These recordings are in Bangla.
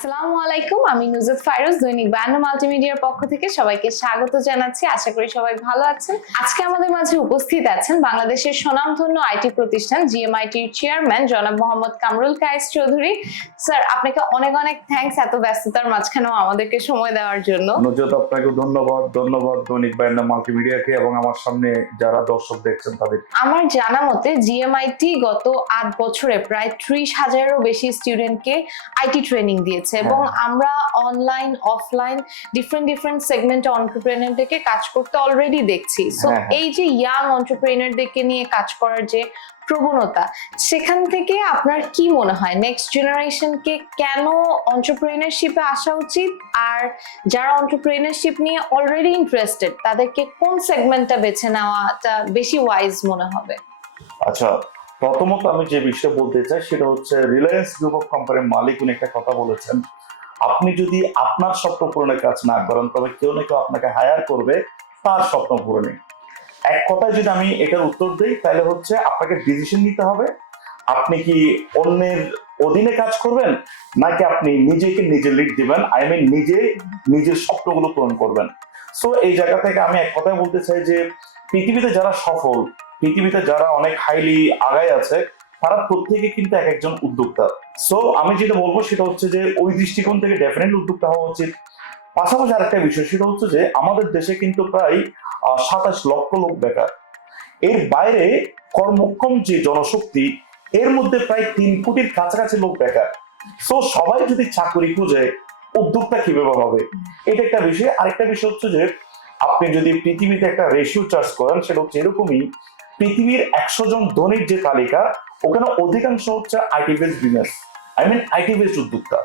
আসসালামু আলাইকুম, আমি নুজুত ফাইরুজ দৈনিক বায়ান্ন মাল্টিমিডিয়ার পক্ষ থেকে সবাইকে স্বাগত জানাচ্ছি। আশা করি সবাই ভালো আছেন। আজকে আমাদের মাঝে উপস্থিত আছেন বাংলাদেশের স্বনামধন্য আইটি প্রতিষ্ঠান জিএমআইটির চেয়ারম্যান জনাব মোহাম্মদ কামরুল কায়েস চৌধুরী। স্যার, আপনাকে অনেক অনেক থ্যাঙ্কস এত ব্যস্ততার মাঝখানেও আমাদেরকে সময় দেওয়ার জন্য। নুজুত, আপনাকে ধন্যবাদ দৈনিক বায়ান্ন মাল্টিমিডিয়াকে এবং আমার সামনে যারা দর্শক দেখছেন তাদের। আমার জানা মতে জিএমআইটি গত 8 বছরে প্রায় 30,000-এরও বেশি স্টুডেন্টকে আইটি ট্রেনিং দিয়েছে এবং আমরা অনলাইন অফলাইন ডিফারেন্ট সেগমেন্টে অন্টারপ্রেনারদেরকে কাজ করতে অলরেডি দেখছি। সো এই যে ইয়াং অন্টারপ্রেনারদেরকে নিয়ে কাজ করার যে প্রবণতা, সেখান থেকে আপনার কি মনে হয় নেক্সট জেনারেশনকে কেন অন্টারপ্রেনারশিপে আসা উচিত, আর যারা অন্টারপ্রেনারশিপ নিয়ে অলরেডি ইন্টারেস্টেড তাদেরকে কোন সেগমেন্টটা বেছে নেওয়াটা বেশি ওয়াইজ মনে হবে? আচ্ছা, প্রথমত আমি যে বিষয়ে বলতে চাই সেটা হচ্ছে রিলায়েন্স গ্রুপ অফ কোম্পানির মালিক উনি একটা কথা বলেছেন, আপনি যদি আপনার স্বপ্ন পূরণের কাজ না করেন তবে কেউ না কেউ আপনাকে হায়ার করবে তার স্বপ্ন পূরণে। এক কথায় যদি আমি এটার উত্তর দিই তাহলে হচ্ছে আপনাকে ডিসিশন নিতে হবে, আপনি কি অন্যের অধীনে কাজ করবেন নাকি আপনি নিজেকে নিজে লিড দিবেন, নিজের স্বপ্নগুলো পূরণ করবেন। সো এই জায়গা থেকে আমি এক কথায় বলতে চাই যে পৃথিবীতে যারা সফল, পৃথিবীতে যারা অনেক হাইলি আগায় আছে, তারা প্রত্যেকে কিন্তু এক একজন উদ্যোক্তা। সো আমি যেটা বলবো সেটা হচ্ছে যে ওই দৃষ্টিকোণ থেকে ডেফিনেটলি উদ্যোক্তা হওয়া উচিত। পাশাপাশি আরেকটা বিষয় সেটা হচ্ছে যে আমাদের দেশে কিন্তু প্রায় 27 লক্ষ লোক বেকার। এর বাইরে কর্মক্ষম যে জনশক্তি, এর মধ্যে প্রায় 3 কোটির কাছাকাছি লোক বেকার। সো সবাই যদি চাকরি খুঁজে, উদ্যোক্তা কিভাবে হবে, এটা একটা বিষয়। আরেকটা বিষয় হচ্ছে যে আপনি যদি পৃথিবীতে একটা রেশিও চার্জ করেন সেটা হচ্ছে এরকমই, পৃথিবীর 100 জন ধনীর যে তালিকা, ওখানে অধিকাংশ হচ্ছে IT based business, IT based উদ্যোক্তা।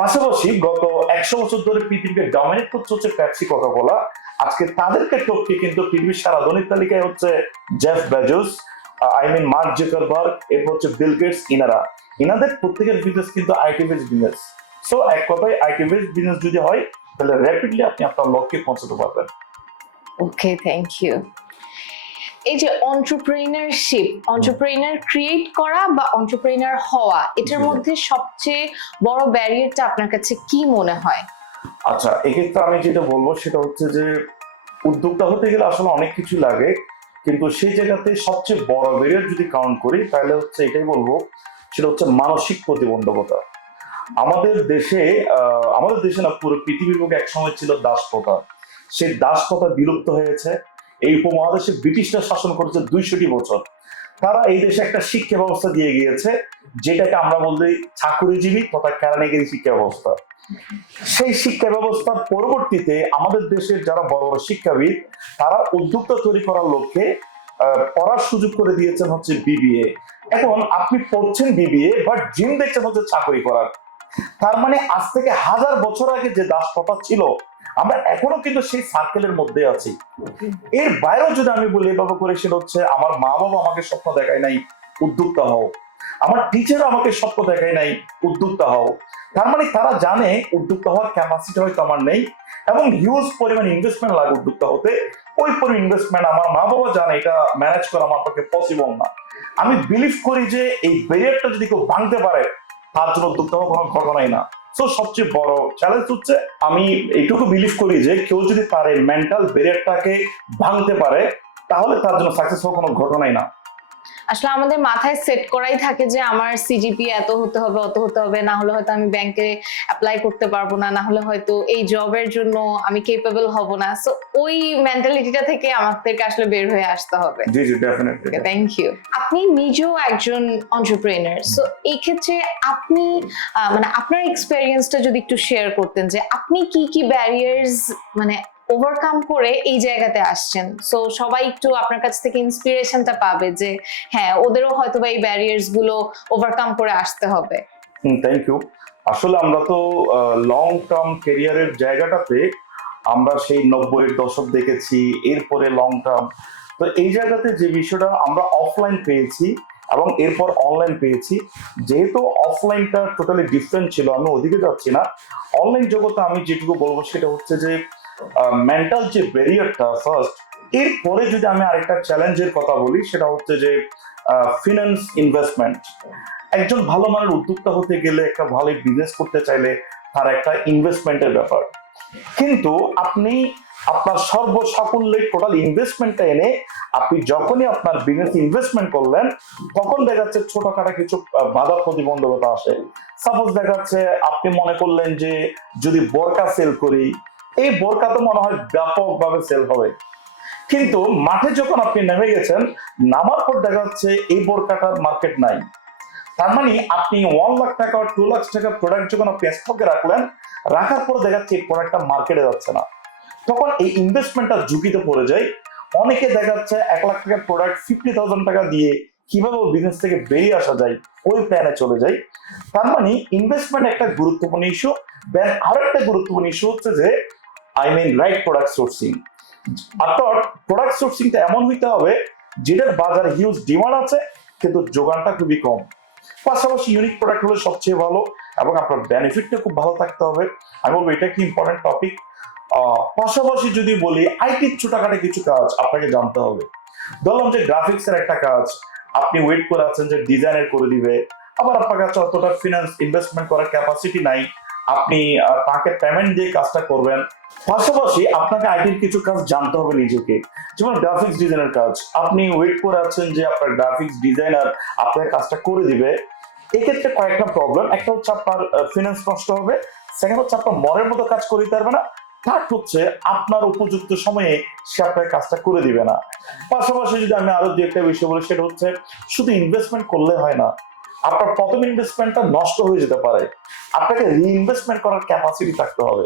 পাশাপাশি গত 100 বছর ধরে পৃথিবীকে ডমিনেট করছে হচ্ছে পেপসি, কোকা-কোলা। আজকে তাদেরকে টপকে কিন্তু পৃথিবীর সারা ধনীর তালিকায় হচ্ছে জেফ বেজোস, মার্ক জুকারবার্গ, এরপর হচ্ছে বিল গেটস। ইনাদের প্রত্যেকের বিজনেস কিন্তু আইটি বেসড বিজনেস। সো এক কথায় আইটি বেসড বিজনেস যদি হয় তাহলে র্যাপিডলি আপনি আপনার লক্ষ্যে পৌঁছাতে পারবেন। ওকে, থ্যাংক ইউ। এই যে অন্টারপ্রেনার ক্রিয়েট করা বা অন্টারপ্রেনার হওয়া, এটার মধ্যে সবচেয়ে বড় ব্যারিয়ারটা আপনার কাছে কি মনে হয়? আচ্ছা, এক্ষেত্রে আমি যেটা বলবো সেটা হচ্ছে যে উদ্যোক্তা হতে গেলে আসলে অনেক কিছু লাগে, কিন্তু সেই জায়গাতে সবচেয়ে বড় ব্যারিয়ার যদি কাউন্ট করি তাহলে হচ্ছে এটাই বলবো, সেটা হচ্ছে মানসিক প্রতিবন্ধকতা। আমাদের দেশে না, পুরো পৃথিবীর বুকে একসময় ছিল দাসপ্রথা। সেই দাসপ্রথা বিলুপ্ত হয়েছে। এই উপমহাদেশে ব্রিটিশরা শাসন করেছে 200টি বছর। তারা এই দেশে একটা শিক্ষা ব্যবস্থা দিয়ে গিয়েছে, যেটাকে আমরা বলি চাকুরিজীবী তথা কেরানিগিরি শিক্ষা ব্যবস্থা। সেই শিক্ষা ব্যবস্থার পরবর্তীতে আমাদের দেশের যারা বড় বড় শিক্ষাবিদ, তারা উদ্যোক্তা তৈরি করার লক্ষ্যে পড়ার সুযোগ করে দিয়েছেন হচ্ছে বিবিএ। এখন আপনি পড়ছেন বিবিএ, বাট ড্রিম দেখছেন হচ্ছে চাকরি করার। তার মানে আজ থেকে 1000 বছর আগে যে দাসপ্রথা ছিল, আমরা এখনো কিন্তু সেই সার্কেলের মধ্যে আছি। এর বাইরেও যদি আমি বলি এভাবে করে, সেটা হচ্ছে আমার মা বাবা আমাকে স্বপ্ন দেখায় নাই উদ্যোক্তা হও, আমার টিচার আমাকে স্বপ্ন দেখায় নাই উদ্যোক্তা হও। তার মানে তারা জানে উদ্যোক্তা হওয়ার ক্যাপাসিটি হয়তো আমার নেই এবং হিউজ পরিমাণ ইনভেস্টমেন্ট লাগে উদ্যোক্তা হতে। ওই পরিমাণ ইনভেস্টমেন্ট আমার মা বাবা জানে এটা ম্যানেজ করা আমার পক্ষে পসিবল না। আমি বিলিভ করি যে এই ব্যারিয়ারটা যদি কেউ ভাঙতে পারে, তার জন্য উদ্যোক্তা হওয়া কোনো ঘটনাই না। সো সবচেয়ে বড় চ্যালেঞ্জ হচ্ছে, আমি এইটুকু বিলিভ করি যে কেউ যদি তার এই মেন্টাল ব্যারিয়ারটাকে ভাঙতে পারে, তাহলে তার জন্য সাকসেস হওয়া কোনো ঘটনাই না। আসলে আমাদের মাথায় সেট করাই থাকে যে আমার সিজিপি এত হতে হবে, অত হতে হবে, না হলে হয়তো আমি ব্যাংকে অ্যাপ্লাই করতে পারবো না, না হলে হয়তো এই জবের জন্য আমি কেপেবল হব না। সো ওই মেন্টালিটিটা থেকে আমাদেরকে আসলে বের হয়ে আসতে হবে। জি জি, ডেফিনেটলি। Thank you. আপনি নিজেও একজন এন্টারপ্রেনার, সো এই ক্ষেত্রে আপনি মানে আপনার এক্সপেরিয়েন্সটা যদি একটু শেয়ার করতেন যে আপনি কি কি ব্যারিয়ার্স মানে ওভারকাম করে এই জায়গাতে আসছেন, সো সবাই একটু আপনার কাছ থেকে ইন্সপিরেশনটা পাবে যে হ্যাঁ, ওদেরও হয়তো বা এই ব্যারিয়ার্স গুলো ওভারকাম করে আসতে হবে। Thank you. আসলে আমরা তো লং টার্ম ক্যারিয়ারের জায়গাটাতে আমরা সেই 90-এর দশক দেখেছি, এরপরে লং টার্ম। তো এই জায়গাতে যে বিষয়টা আমরা অফলাইন পেয়েছি এবং এরপর অনলাইন পেয়েছি, যেহেতু অফলাইনটা টোটালি ডিফারেন্ট ছিল, আমি ওদিকে যাচ্ছি না। অনলাইন জগতে আমি যেটুকু বলবো সেটা হচ্ছে যে মেন্টাল যে ব্যারিয়ারটা ফার্স্ট, এরপরে যদি আমি আরেকটা চ্যালেঞ্জের কথা বলি সেটা হচ্ছে যে ফিনান্স ইনভেস্টমেন্ট। একজন ভালো মানের উদ্যোক্তা হতে গেলে, একটা ভালো বিজনেস করতে চাইলে তার একটা ইনভেস্টমেন্টের ব্যাপার। কিন্তু আপনি আপনার সর্বসাকুল্যে টোটাল ইনভেস্টমেন্টটা এনে আপনি যখনই আপনার বিজনেস ইনভেস্টমেন্ট করলেন, তখন দেখা যাচ্ছে ছোটখাটো কিছু বাধা প্রতিবন্ধকতা আসে। সাপোজ দেখা যাচ্ছে আপনি মনে করলেন যে যদি বোরকা সেল করি, এই বোরকা তো মনে হয় ব্যাপকভাবে সেল হবে, কিন্তু মাঠে যখন আপনি নেমে গেছেন, নামার পর দেখা যাচ্ছে এই বোরকাটার মার্কেট নাই। তার মানে আপনি 1 লাখ টাকা 2 লাখ টাকা প্রোডাক্ট যখন আপনি স্টকে রাখলেন, রাখার পর দেখা যাচ্ছে এই প্রোডাক্টটা মার্কেটে যাচ্ছে না, তখন এই ইনভেস্টমেন্টটা ঝুঁকিতে পড়ে যায়। অনেকে দেখা যাচ্ছে 1 লাখ টাকার প্রোডাক্ট 50,000 টাকা দিয়ে কিভাবে বিজনেস থেকে বেরিয়ে আসা যায় ওই প্ল্যানে চলে যায়। তার মানে ইনভেস্টমেন্ট একটা গুরুত্বপূর্ণ ইস্যু। দেন আরো একটা গুরুত্বপূর্ণ ইস্যু হচ্ছে যে রাইট প্রোডাক্ট সোর্সিং। অর্থাৎ প্রোডাক্ট সোর্সিংটা এমন হইতে হবে যেটার বাজারে হিউজ ডিমান্ড আছে কিন্তু যোগানটা খুবই কম। পাশাপাশি ইউনিক প্রোডাক্ট হলে সবচেয়ে ভালো, এবং আপনার বেনিফিটটা খুব ভালো থাকতে হবে। আমি বলবো এটা কি ইম্পর্টেন্ট টপিক। পাশাপাশি যদি বলি আইটির ছোটখাটো কিছু কাজ আপনাকে জানতে হবে। ধরলাম যে গ্রাফিক্স এর একটা কাজ আপনি ওয়েট করে আছেন যে ডিজাইনার করে দিবে, আবার আপনার কাছে অতটা ফিনান্স ইনভেস্টমেন্ট করার ক্যাপাসিটি নাই, আপনি তাকে পেমেন্ট দিয়ে কাজটা করবেন। পাশাপাশি আপনাকে আইটির কিছু কাজ জানতে হবে নিজেকে, যেমন গ্রাফিক্স ডিজাইনের কাজ। আপনি ওয়েট করে আছেন যে আপনার গ্রাফিক্স ডিজাইনার আপনার কাজটা করে দিবে। এক্ষেত্রে কয়েকটা প্রবলেম, একটা হচ্ছে আপনার ফিনান্স নষ্ট হবে, সেকেন্ড হচ্ছে আপনার মনের মতো কাজ করে দিতে পারবে না, থার্ড হচ্ছে আপনার উপযুক্ত সময়ে সে আপনার কাজটা করে দিবে না। পাশাপাশি যদি আমি আরো দু একটা বিষয় বলি, সেটা হচ্ছে শুধু ইনভেস্টমেন্ট করলে হয় না, আপনার প্রথম ইনভেস্টমেন্টটা নষ্ট হয়ে যেতে পারে, আপনাকে রিইনভেস্টমেন্ট করার ক্যাপাসিটি থাকতে হবে।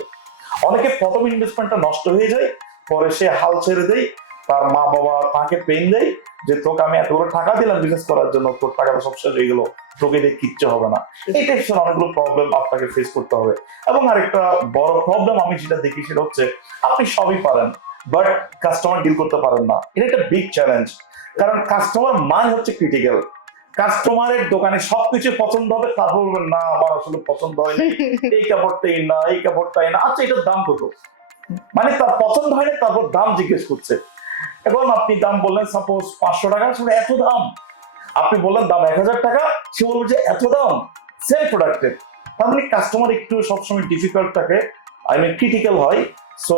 অনেকে প্রথম ইনভেস্টমেন্টটা নষ্ট হয়ে যায়, পরে সে হাল ছেড়ে দেয়, তার মা বাবা তাকে পেন দেয় যে তোকে আমি এতগুলো টাকা দিলাম বিজনেস করার জন্য, তোর টাকাটা সব শেষ হয়ে গেল, তোকে দিয়ে কিচ্ছু হবে না। এই টাইপের অনেকগুলো প্রবলেম আপনাকে ফেস করতে হবে। এবং আরেকটা বড় প্রবলেম আমি যেটা দেখি সেটা হচ্ছে আপনি সবই পারেন বাট কাস্টমার ডিল করতে পারেন না। এটা একটা বিগ চ্যালেঞ্জ, কারণ কাস্টমার মানে হচ্ছে ক্রিটিক্যাল। কাস্টমারের দোকানে সবকিছু পছন্দ হবে, তারপর বলবেন না আমার আসলে পছন্দ হয়নি, এই কাপড়টাই না, এই কাপড়টাই না, আচ্ছা এটার দাম কত, মানে তার পছন্দ হয়নি, তারপর দাম জিজ্ঞেস করছে। এখন আপনি দাম বললেন সাপোজ 500 টাকা, সেটা এত দাম। আপনি বললেন দাম 1000 টাকা, সে বলবে যে এত দাম সেম প্রোডাক্টের। তার মানে কাস্টমার একটু সবসময় ডিফিকাল্ট থাকে, ক্রিটিক্যাল হয়। সো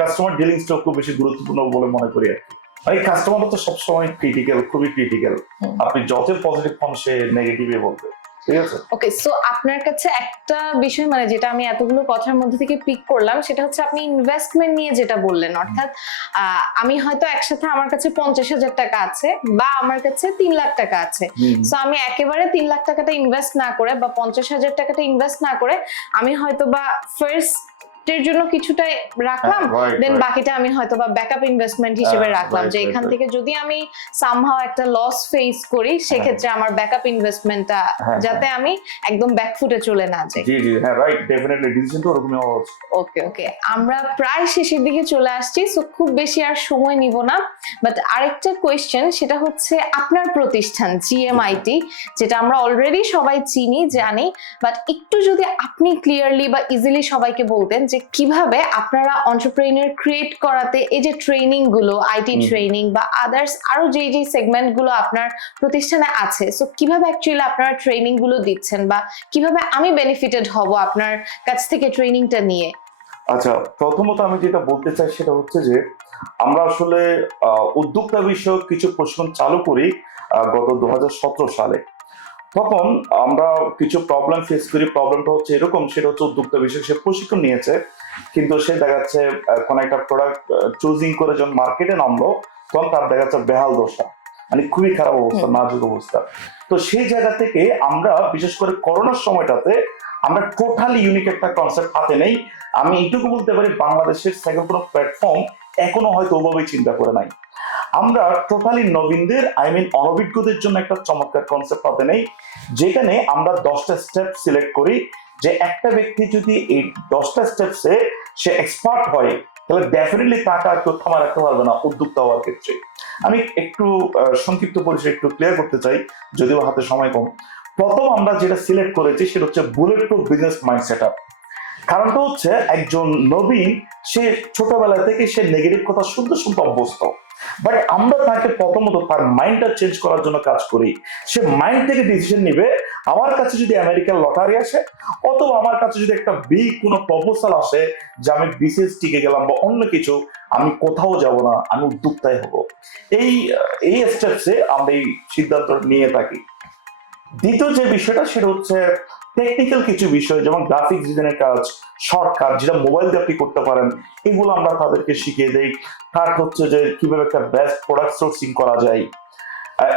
কাস্টমার ডিলিংসটা খুব বেশি গুরুত্বপূর্ণ বলে মনে করি আর কি। মানে কাস্টমার তো সবসময় ক্রিটিক্যাল, খুবই ক্রিটিক্যাল। আপনি যত পজিটিভ হন সে নেগেটিভে বলবে, ঠিক আছে? ওকে, সো আপনার কাছে একটা বিষয় মানে যেটা আমি এতগুলো কথার মধ্যে থেকে পিক করলাম, সেটা হচ্ছে আপনি ইনভেস্টমেন্ট নিয়ে যেটা বললেন। অর্থাৎ আমি হয়তো একসাথে আমার কাছে 50,000 টাকা আছে বা আমার কাছে 3 লাখ টাকা আছে, সো আমি একেবারে 3 লাখ টাকাটা ইনভেস্ট না করে বা 50,000 টাকাটা ইনভেস্ট না করে আমি হয়তো বা ফার্স্ট এর জন্য কিছুটা রাখলাম, দেন বাকিটা আমি হয়তো বা ব্যাকআপ ইনভেস্টমেন্ট হিসেবে রাখলাম, যে এখান থেকে যদি আমি সামহাও একটা লস ফেস করি সেক্ষেত্রে আমার ব্যাকআপ ইনভেস্টমেন্টটা যাতে আমি একদম ব্যাকফুটে চলে না যাই। জি জি হ্যাঁ, রাইট, ডেফিনেটলি ডিসিশন তো ওরকমই হওয়া উচিত। ওকে ওকে, আমরা প্রায় শেষের দিকে চলে আসছি, সো খুব বেশি আর সময় নিব না। বাট আরেকটা কোয়েশ্চেন, সেটা হচ্ছে আপনার প্রতিষ্ঠান জিএমআইটি, যেটা আমরা অলরেডি সবাই চিনি জানি, বাট একটু যদি আপনি ক্লিয়ারলি বা ইজিলি সবাইকে বলতেন যে কিভাবে আপনারা এন্টারপ্রেনিউর ক্রিয়েট করাতে এই যে ট্রেনিং গুলো, আইটি ট্রেনিং বা আদার্স আরো যে যে সেগমেন্ট গুলো আপনার প্রতিষ্ঠানে আছে, সো কিভাবে অ্যাকচুয়ালি আপনারা ট্রেনিং গুলো দিচ্ছেন বা কিভাবে আমি বেনিফিটেড হব আপনার কাছ থেকে ট্রেনিংটা নিয়ে। আচ্ছা, প্রথমত আমি যেটা বলতে চাই সেটা হচ্ছে যে আমরা আসলে উদ্যোক্তা বিষয়ক কিছু প্রশিক্ষণ চালু করি গত 2017 সালে। তখন আমরা কিছু প্রবলেম ফেস করি। প্রবলেমটা হচ্ছে এরকম, সেটা হচ্ছে উদ্যোক্তা বিষয়ক সে প্রশিক্ষণ নিয়েছে, কিন্তু সে দেখা যাচ্ছে কোন একটা প্রোডাক্ট চুজিং করে যখন মার্কেটে নামলো, তখন তার দেখা যাচ্ছে বেহাল দশা, মানে খুবই খারাপ অবস্থা, নাজুক অবস্থা। তো সেই জায়গা থেকে আমরা বিশেষ করে করোনার সময়টাতে আমরা টোটালি ইউনিক একটা কনসেপ্ট হাতে নেই। আমি এইটুকু বলতে পারি বাংলাদেশের সেকেন্ড কোনো প্ল্যাটফর্ম এখনো হয়তো ওভাবেই চিন্তা করে নাই। আমরা টোটালি নবীনদের অনভিজ্ঞদের জন্য একটা চমৎকার কনসেপ্ট হাতে নেই, যেখানে আমরা 10টা স্টেপ সিলেক্ট করি, যে একটা ব্যক্তি যদি এই 10টা স্টেপসে সে এক্সপার্ট হয় তাহলে ডেফিনেটলি তাকে আর কেউ থামা রাখতে পারবে না উদ্যোক্তা হওয়ার ক্ষেত্রে। আমি একটু সংক্ষিপ্ত পরিচয় একটু ক্লিয়ার করতে চাই, যদিও হাতে সময় কম। প্রথম আমরা যেটা সিলেক্ট করেছি সেটা হচ্ছে bullet proof business mind setup. কারণটা হচ্ছে একজন নবীন সে ছোটবেলা থেকে সে নেগেটিভ কথা শুনতে শুনতে অভ্যস্ত, বাট আমরা তাকে প্রথমত তার মাইন্ডটা চেঞ্জ করার জন্য কাজ করি। সে মাইন্ড থেকে ডিসিশন নিবে আমার কাছে যদি আমেরিকার লটারি আসে অথবা আমার কাছে যদি একটা বিগ কোনো প্রপোজাল আসে যে আমি বিসিএস টিকে গেলাম বা অন্য কিছু, আমি কোথাও যাব না, আমি উদ্যোক্তাই হব। এই এই স্টেপসে আমরা এই সিদ্ধান্ত নিয়ে থাকি। দ্বিতীয় যে বিষয়টা সেটা হচ্ছে টেকনিক্যাল কিছু বিষয়, যেমন গ্রাফিক্স ডিজাইনের কাজ, শর্টকাট যেটা মোবাইল দিয়ে আপনি করতে পারেন, এগুলো আমরা তাদেরকে শিখিয়ে দেই। থার্ড হচ্ছে যে কিভাবে একটা বেস্ট প্রোডাক্ট সোর্সিং করা যায়,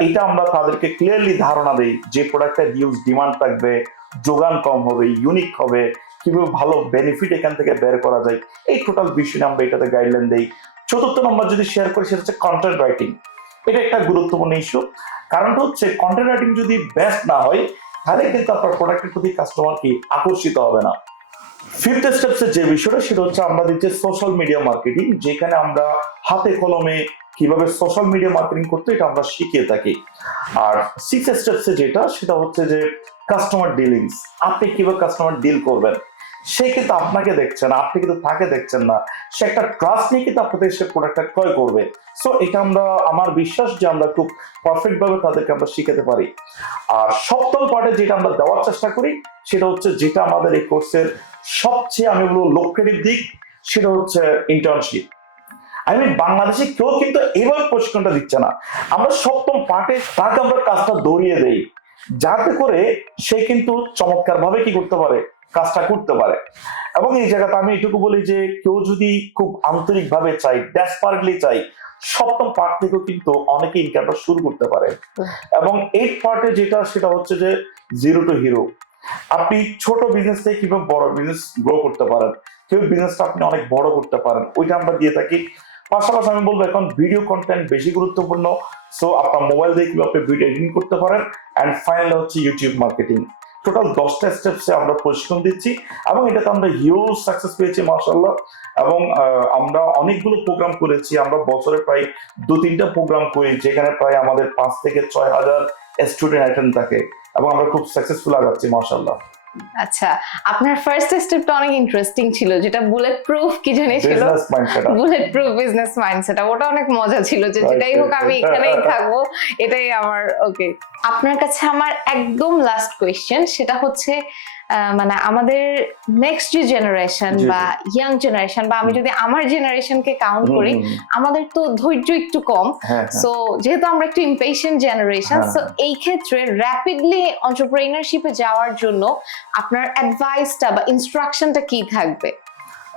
এটা আমরা তাদেরকে ক্লিয়ারলি ধারণা দেই যে প্রোডাক্টের হিউজ ডিমান্ড থাকবে, যোগান কম হবে, ইউনিক হবে, কিভাবে ভালো বেনিফিট এখান থেকে বের করা যায়, এই টোটাল বিষয়ে আমরা এটাতে গাইডলাইন দেই। চতুর্থ নম্বর যদি শেয়ার করি সেটা হচ্ছে কন্টেন্ট রাইটিং। এটা একটা গুরুত্বপূর্ণ ইস্যু। কারণটা হচ্ছে কন্টেন্ট রাইটিং যদি বেস্ট না হয় তাহলে কিন্তু আপনার প্রোডাক্টের প্রতি কাস্টমার কি আকর্ষিত হবে না। ফিফথ স্টেপসে যে বিষয়টা সেটা হচ্ছে আমরা দিচ্ছি সোশ্যাল মিডিয়া মার্কেটিং, যেখানে আমরা হাতে কলমে কিভাবে সোশ্যাল মিডিয়া মার্কেটিং করতে এটা আমরা শিখিয়ে থাকি। আর সিক্স স্টেপসে যেটা সেটা হচ্ছে যে কাস্টমার ডিলিংস, আপনি কিভাবে কাস্টমার ডিল করবেন। সে কিন্তু আপনাকে দেখছে না, আপনি কিন্তু তাকে দেখছেন না, সে একটা ট্রাস্ট নিয়ে কিন্তু আপনাদের সে প্রোডাক্টটা ক্রয় করবে। সো এটা আমরা, আমার বিশ্বাস যে আমরা খুব পারফেক্ট ভাবে তাদেরকে আমরা শিখাতে পারি। আর সপ্তম পার্টে যেটা আমরা দেওয়ার চেষ্টা করি সেটা হচ্ছে যেটা আমাদের এই কোর্সের সবচেয়ে আমি বলবো লোকেটিভ দিক, সেটা হচ্ছে ইন্টার্নশিপ। বাংলাদেশে কেউ কিন্তু এইভাবে প্রশিক্ষণটা দিচ্ছে না। আমরা সপ্তম পার্টে তাকে আমরা কাজটা দৌড়িয়ে দেই যাতে করে সে কিন্তু চমৎকার ভাবে কি করতে পারে, কাজটা করতে পারে। এবং এই জায়গাতে আমি এটুকু বলি যে কেউ যদি খুব আন্তরিক ভাবে চাই, ডেসপারেটলি চাই, সপ্তম পার্ট থেকেও কিন্তু অনেকে ইনকামটা শুরু করতে পারে। এবং এইট পার্টে যেটা সেটা হচ্ছে যে জিরো টু হিরো, আপনি ছোট বিজনেস থেকে কিভাবে বড় বিজনেস গ্রো করতে পারেন, কেউ বিজনেসটা আপনি অনেক বড় করতে পারেন, ওইটা আমরা দিয়ে থাকি। পাশাপাশি আমি বলবো এখন ভিডিও কন্টেন্ট বেশি গুরুত্বপূর্ণ। সো আপনার মোবাইল দিয়ে কিভাবে আপনি ভিডিও এডিটিং করতে পারেন। অ্যান্ড ফাইনাল হচ্ছে ইউটিউব মার্কেটিং। টোটাল 10টা স্টেপসে আমরা প্রশিক্ষণ দিচ্ছি এবং এটাতে আমরা হিউজ সাকসেস পেয়েছি মাশাআল্লাহ। এবং আমরা অনেকগুলো প্রোগ্রাম করেছি, আমরা বছরে প্রায় 2-3টা প্রোগ্রাম করি যেখানে প্রায় আমাদের 5 থেকে 6,000 স্টুডেন্ট অ্যাটেন্ড থাকে এবং আমরা খুব সাকসেসফুল আগাচ্ছি মাশাআল্লাহ। আচ্ছা, আপনার ফার্স্ট স্টেপটা অনেক ইন্টারেস্টিং ছিল, যেটা বুলেট প্রুফ কি জানি ছিল, বুলেট প্রুফ বিজনেস মাইন্ডসেট, ওটা অনেক মজা ছিল যে যেটাই হোক আমি এখানেই থাকবো, এটাই আমার ওকে। আপনার কাছে আমার একদম লাস্ট কোয়েশ্চেন, সেটা হচ্ছে মানে আমাদের নেক্সট যে জেনারেশন বা ইয়াং জেনারেশন, বা আমি যদি আমার জেনারেশনকে কাউন্ট করি, আমাদের তো ধৈর্য একটু কম। সো যেহেতু আমরা একটু ইমপেশেন্ট জেনারেশন, সো এই ক্ষেত্রে র্যাপিডলি এন্টারপ্রেনারশিপে যাওয়ার জন্য আপনার অ্যাডভাইসটা বা ইনস্ট্রাকশনটা কি থাকবে?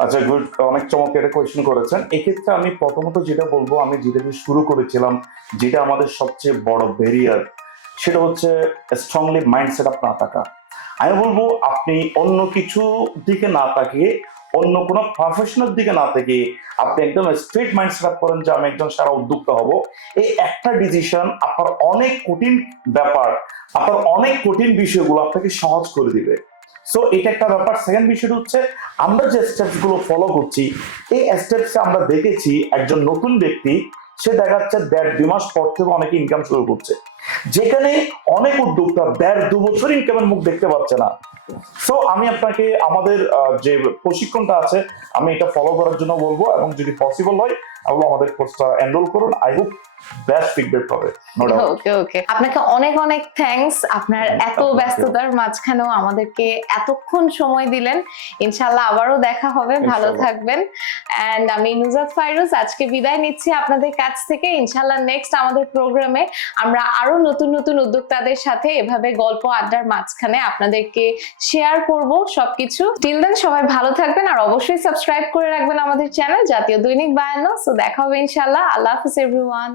আচ্ছা, গুড, অনেক চমৎকার কোয়েশ্চেন করেছেন। এক্ষেত্রে আমি প্রথমত যেটা বলবো, আমি যেটা দিয়ে শুরু করেছিলাম, যেটা আমাদের সবচেয়ে বড় ব্যারিয়ার, সেটা হচ্ছে স্ট্রংলি মাইন্ডসেট আপ না থাকা। আমি বলবো আপনি অন্য কিছু দিকে না তাকিয়ে, অন্য কোনো প্রফেশনের দিকে না তাকিয়ে আপনি একদম স্ট্রেট মাইন্ড সেট আপ করেন যে আমি একজন সারা উদ্যোক্তা হব। এই একটা ডিসিশন আপনার অনেক কঠিন ব্যাপার, আপনার অনেক কঠিন বিষয়গুলো আপনাকে সহজ করে দিবে। সো এটা একটা ব্যাপার। সেকেন্ড বিষয়টা হচ্ছে আমরা যে স্টেপস গুলো ফলো করছি, এই স্টেপসে আমরা দেখেছি একজন নতুন ব্যক্তি, সে দেখা যাচ্ছে 1.5-2 মাস পর থেকে অনেকে ইনকাম শুরু করছে, যেখানে অনেক উদ্যোক্তা 1.5-2 বছর ইনকামের মুখ দেখতে পাচ্ছে না। সো আমি আপনাকে আমাদের যে প্রশিক্ষণটা আছে আমি এটা ফলো করার জন্য বলবো, এবং যদি পসিবল হয় তাহলে আমাদের কোর্সটা এনরোল করুন। আই হোপ বেস্ট ফিডব্যাক হবে। ওকে ওকে, আপনাকে অনেক অনেক থ্যাঙ্কস। আপনার এত ব্যস্ততার মাঝখানেও আমাদেরকে এতক্ষণ সময় দিলেন। ইনশাআল্লাহ আবারও দেখা হবে, ভালো থাকবেন। এন্ড আমি নুজাত ফাইরুজ আজকে বিদায় নিচ্ছি আপনাদের কাছ থেকে। ইনশাআল্লাহ নেক্সট আমাদের প্রোগ্রামে আমরা আরো নতুন নতুন উদ্যোক্তাদের সাথে এভাবে গল্প আড্ডার মাঝখানে আপনাদেরকে শেয়ার করব সবকিছু। টিল দেন সবাই ভালো থাকবেন, আর অবশ্যই সাবস্ক্রাইব করে রাখবেন আমাদের চ্যানেল জাতীয় দৈনিক 52। সো দেখা হবে ইনশাআল্লাহ। আল্লাহ হাফেজ এভরিওয়ান।